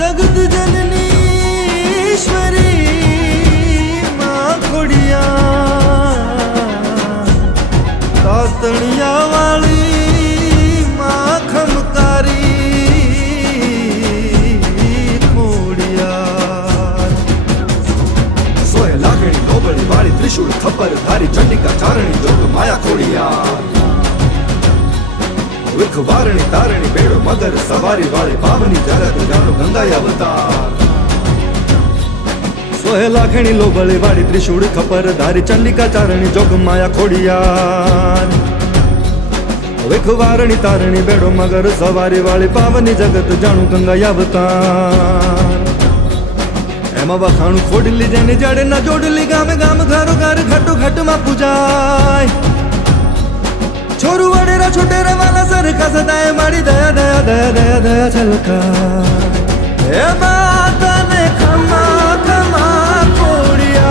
जगत जननी ईश्वरी मां खोड़िया तातणिया वाली मां खमकारी खोड़िया सोए लाखणी नोबली वाली त्रिशूल खबर धारी चंडिका चारणी जोग माया खोड़िया विख वारणी तारणी बेड़ो मगर सवारी वाली पावनी जगत जानो गंगा अवतार सोहे लाखणी लोबली वाली त्रिशूल खपर धारी चंडिका चारणी जोग माया खोड़ियार विख वारणी तारणी बेड़ो मगर सवारी वाली पावनी जगत जाणु गंगा अवतार एमा वखाणु खोडली जेनी जड़े न जोडली गामे गाम घरो घर घटो घट में पूजाय छोरू वडेरा छोटेरा वाला सरखा सदाए मारी दया दया दया दया दया छलका हे माता ने खमा खमा कोड़िया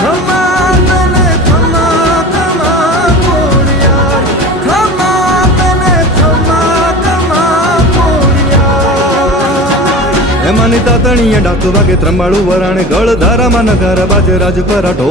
खमा तने खमा खमा कोड़िया खमा तने खमा खमा कोड़िया हे मानी तातणीए डाक वागे त्र्यंबाळू वराणे गळ धारा मा नगारा बाजे राज पराठो।